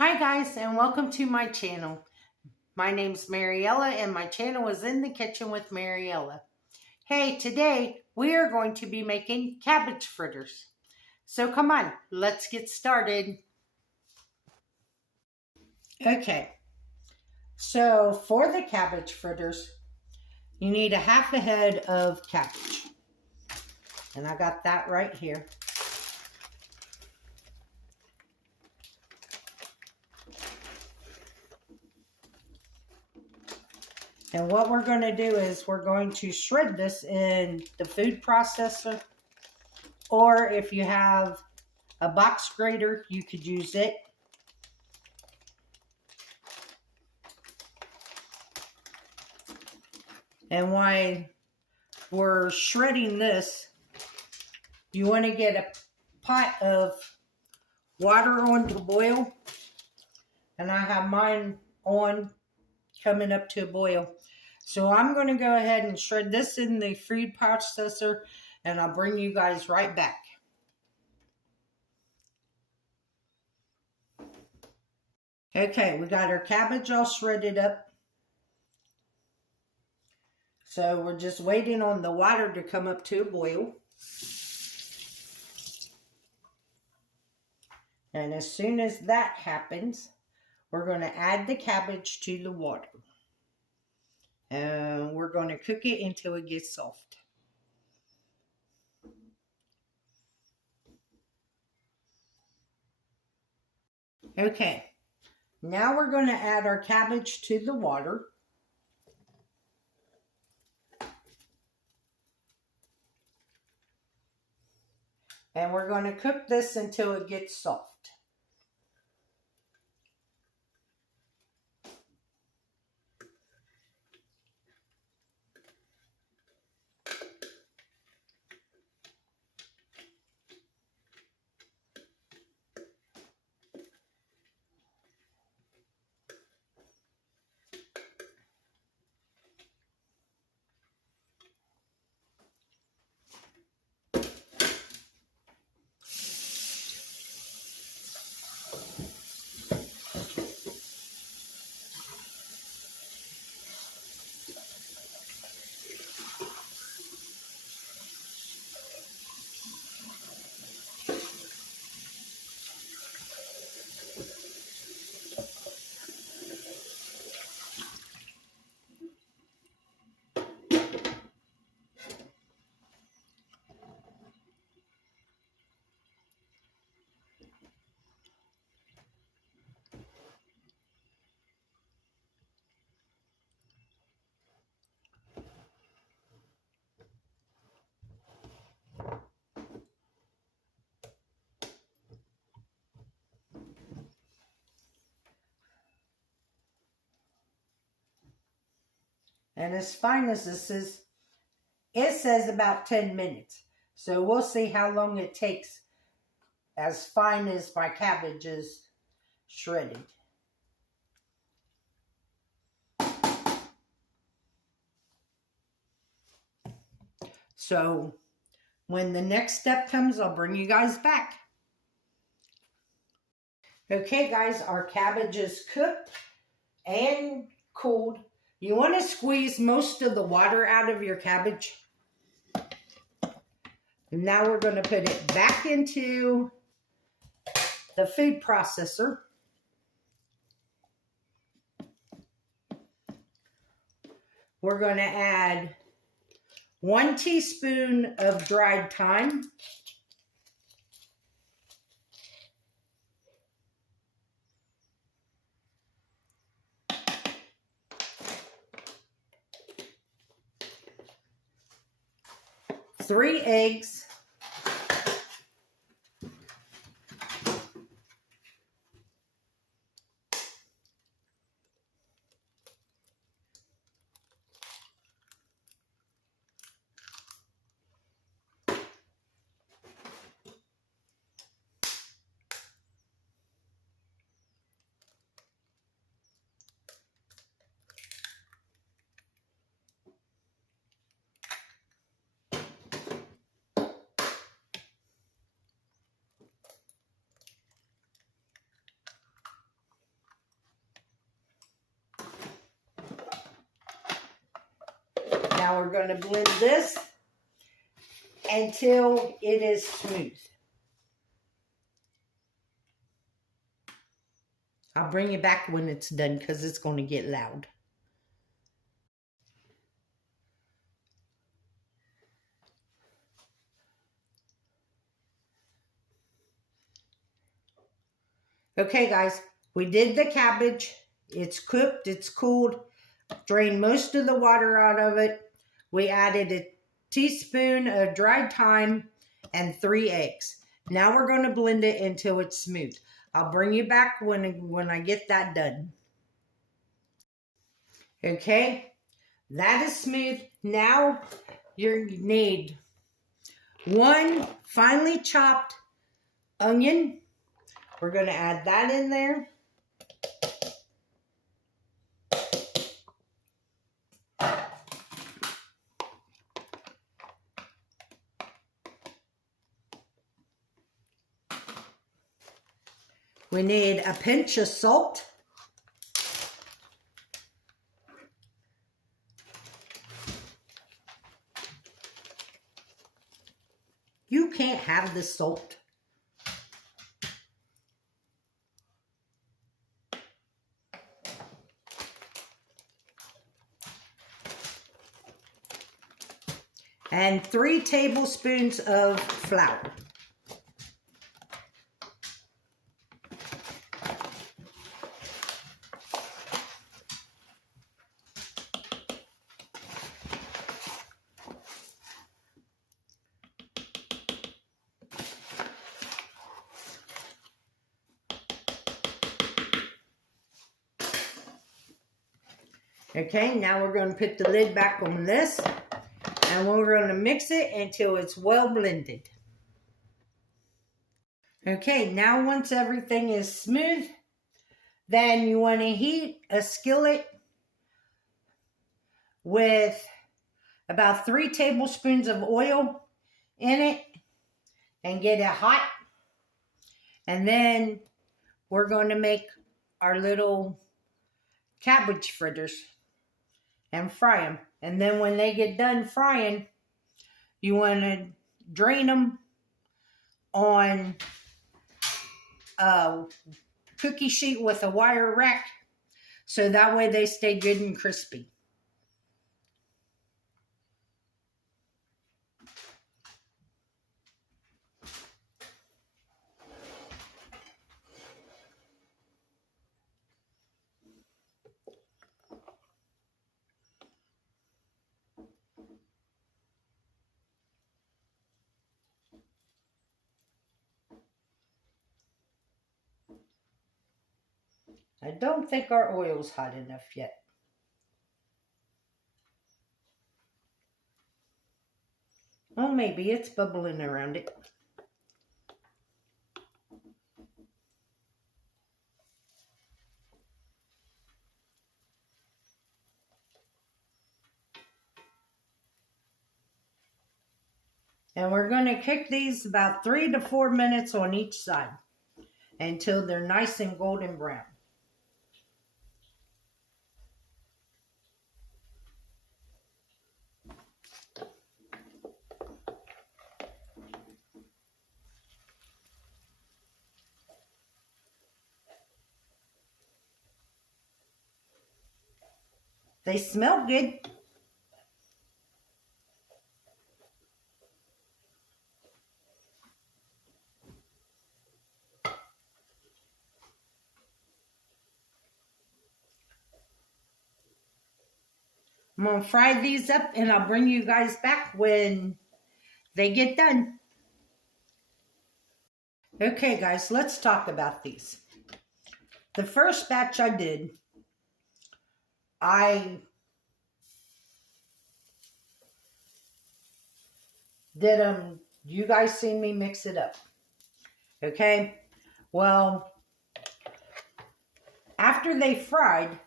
Hi guys, and welcome to my channel. My name's Mariella and my channel is In the Kitchen with Mariella. Hey, today we are going to be making cabbage fritters. So come on, let's get started. Okay, so for the cabbage fritters, you need a half a head of cabbage. And I got that right here. And what we're going to do is we're going to shred this in the food processor. Or if you have a box grater, you could use it. And while we're shredding this, you want to get a pot of water on to boil. And I have mine on, coming up to a boil. So I'm going to go ahead and shred this in the food processor, and I'll bring you guys right back. Okay, we got our cabbage all shredded up. So we're just waiting on the water to come up to a boil. And as soon as that happens, we're going to add the cabbage to the water. And we're going to cook it until it gets soft. Okay, now we're going to add our cabbage to the water. And we're going to cook this until it gets soft. And as fine as this is, it says about 10 minutes. So we'll see how long it takes as fine as my cabbage is shredded. So when the next step comes, I'll bring you guys back. Okay guys, our cabbage is cooked and cooled. You want to squeeze most of the water out of your cabbage. And now we're going to put it back into the food processor. We're going to add 1 teaspoon of dried thyme. Three eggs. Now we're going to blend this until it is smooth. I'll bring it back when it's done because it's going to get loud. Okay guys, we did the cabbage. It's cooked, it's cooled. Drained most of the water out of it. We added a teaspoon of dried thyme and 3 eggs. Now we're going to blend it until it's smooth. I'll bring you back when I get that done. Okay, that is smooth. Now you need 1 finely chopped onion. We're going to add that in there. We need a pinch of salt. You can't have the salt. And 3 tablespoons of flour. Okay, now we're going to put the lid back on this, and we're going to mix it until it's well blended. Okay, now once everything is smooth, then you want to heat a skillet with about 3 tablespoons of oil in it and get it hot. And then we're going to make our little cabbage fritters and fry them. And then when they get done frying, you want to drain them on a cookie sheet with a wire rack, so that way they stay good and crispy. I don't think our oil's hot enough yet. Well, maybe it's bubbling around it. And we're going to cook these about 3 to 4 minutes on each side until they're nice and golden brown. They smell good. I'm going to fry these up and I'll bring you guys back when they get done. Okay guys, let's talk about these. The first batch I did them, you guys seen me mix it up. Okay, well, after they fried,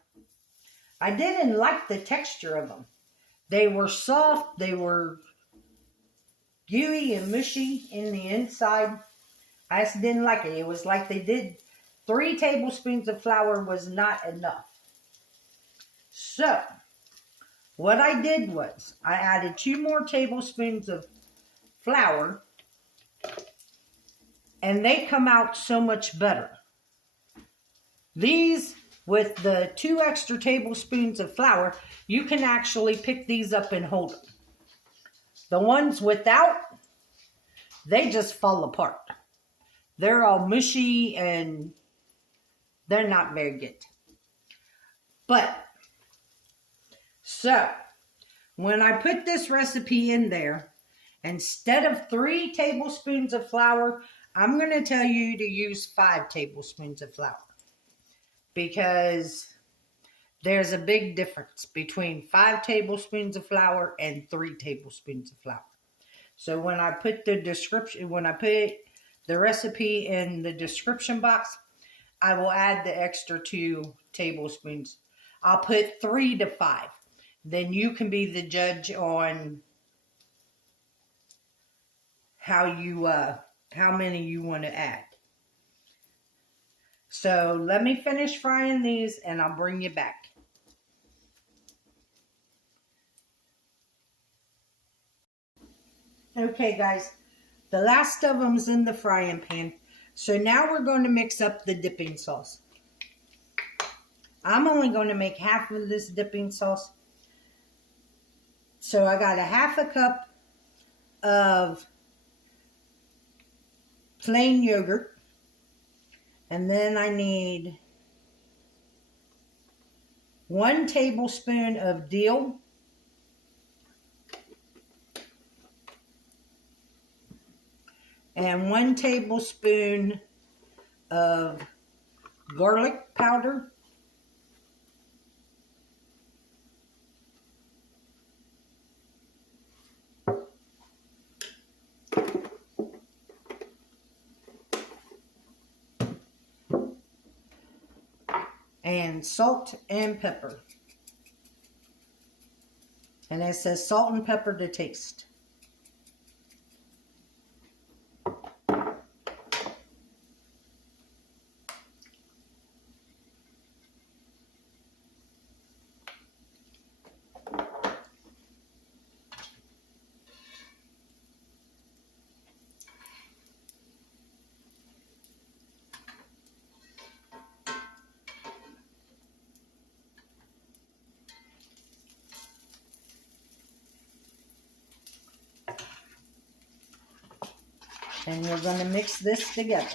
I didn't like the texture of them. They were soft, they were gooey and mushy in the inside. I just didn't like it. It was like they did 3 tablespoons of flour was not enough. So, what I did was I added 2 more tablespoons of flour, and they come out so much better. These, with the 2 extra tablespoons of flour, you can actually pick these up and hold them. The ones without, they just fall apart. They're all mushy and they're not very good. But, so, when I put this recipe in there, instead of 3 tablespoons of flour, I'm going to tell you to use 5 tablespoons of flour. Because there's a big difference between 5 tablespoons of flour and 3 tablespoons of flour. So when I put the recipe in the description box, I will add the extra 2 tablespoons. I'll put 3 to 5. Then you can be the judge on how many you want to add. So let me finish frying these and I'll bring you back. Okay guys, the last of them's in the frying pan. So now we're going to mix up the dipping sauce. I'm only going to make half of this dipping sauce. So I got a half a cup of plain yogurt. And then I need 1 tablespoon of dill. And 1 tablespoon of garlic powder. And salt and pepper. And it says salt and pepper to taste. And we're going to mix this together.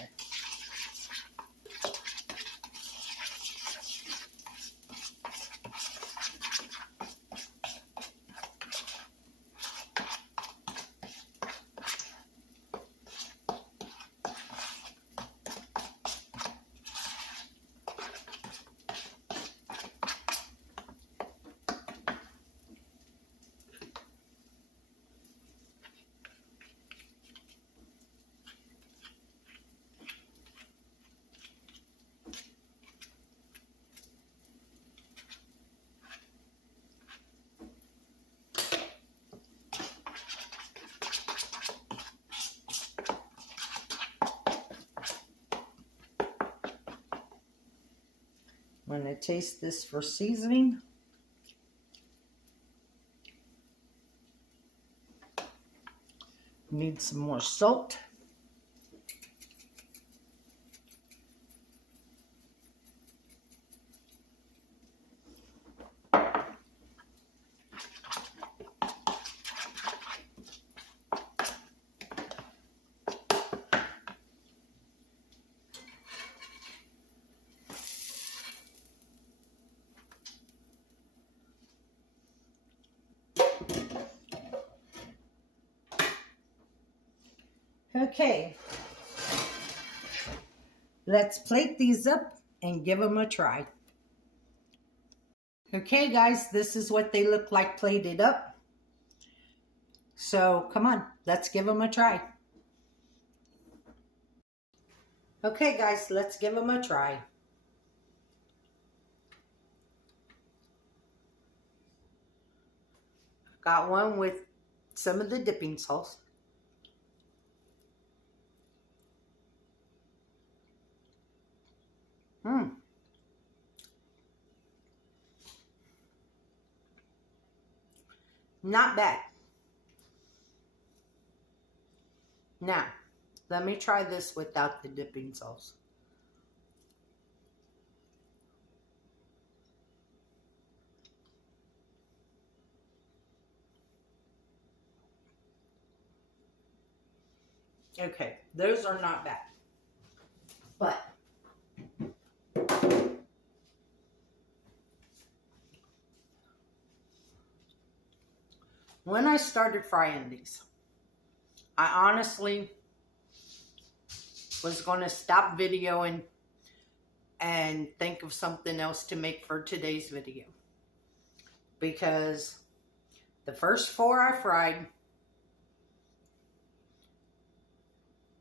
I'm going to taste this for seasoning. Need some more salt. Okay, let's plate these up and give them a try. Okay guys, this is what they look like plated up. So come on, let's give them a try. Okay guys, let's give them a try. Got one with some of the dipping sauce. Not bad. Now, let me try this without the dipping sauce. Okay, those are not bad. But when I started frying these, I honestly was going to stop videoing and think of something else to make for today's video. Because the first 4 I fried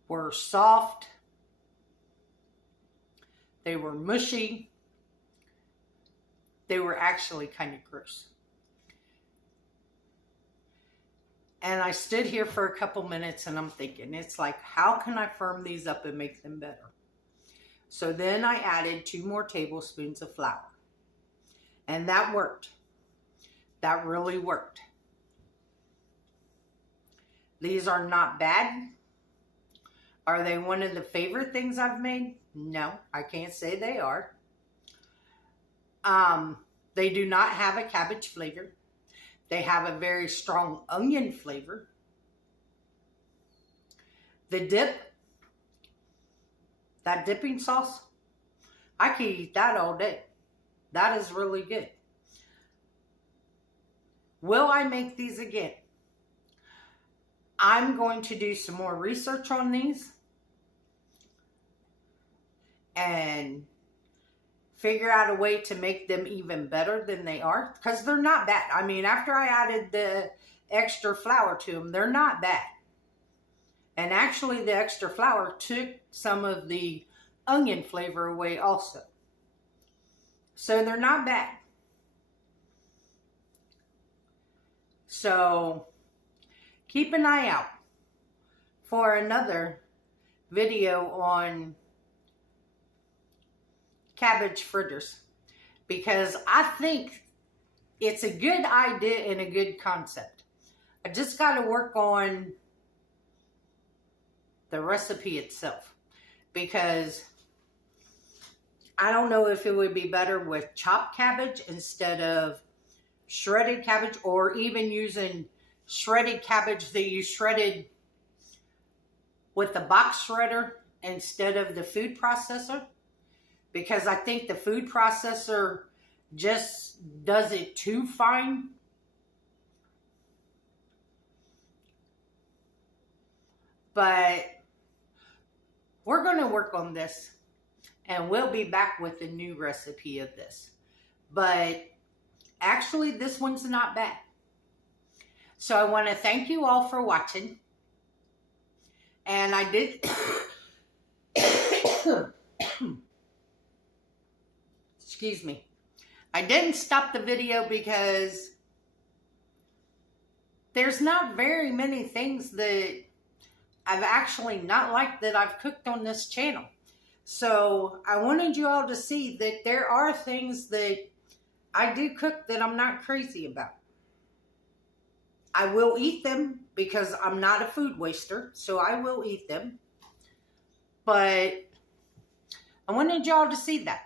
were soft, they were mushy, they were actually kind of gross. And I stood here for a couple minutes and I'm thinking, it's like, how can I firm these up and make them better? So then I added 2 more tablespoons of flour. And that worked. That really worked. These are not bad. Are they one of the favorite things I've made? No, I can't say they are. They do not have a cabbage flavor. They have a very strong onion flavor. The dip, that dipping sauce, I could eat that all day. That is really good. Will I make these again? I'm going to do some more research on these and figure out a way to make them even better than they are, because they're not bad. I mean, after I added the extra flour to them, they're not bad. And actually the extra flour took some of the onion flavor away also. So they're not bad. So keep an eye out for another video on cabbage fritters, because I think it's a good idea and a good concept. I just got to work on the recipe itself, because I don't know if it would be better with chopped cabbage instead of shredded cabbage, or even using shredded cabbage that you shredded with the box shredder instead of the food processor. Because I think the food processor just does it too fine. But we're going to work on this, and we'll be back with a new recipe of this. But actually, this one's not bad. So I want to thank you all for watching. And I did... Excuse me. I didn't stop the video because there's not very many things that I've actually not liked that I've cooked on this channel. So I wanted you all to see that there are things that I do cook that I'm not crazy about. I will eat them because I'm not a food waster, so I will eat them. But I wanted y'all to see that.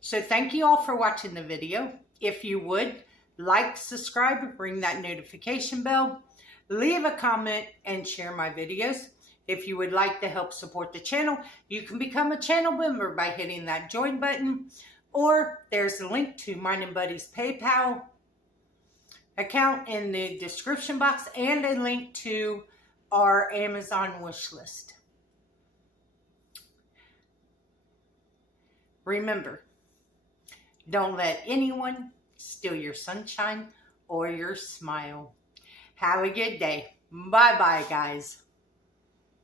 So thank you all for watching the video. If you would, like, subscribe, ring that notification bell, leave a comment, and share my videos. If you would like to help support the channel, you can become a channel member by hitting that join button, or there's a link to mine and Buddy's PayPal account in the description box, and a link to our Amazon wish list. Remember, don't let anyone steal your sunshine or your smile. Have a good day. Bye-bye, guys.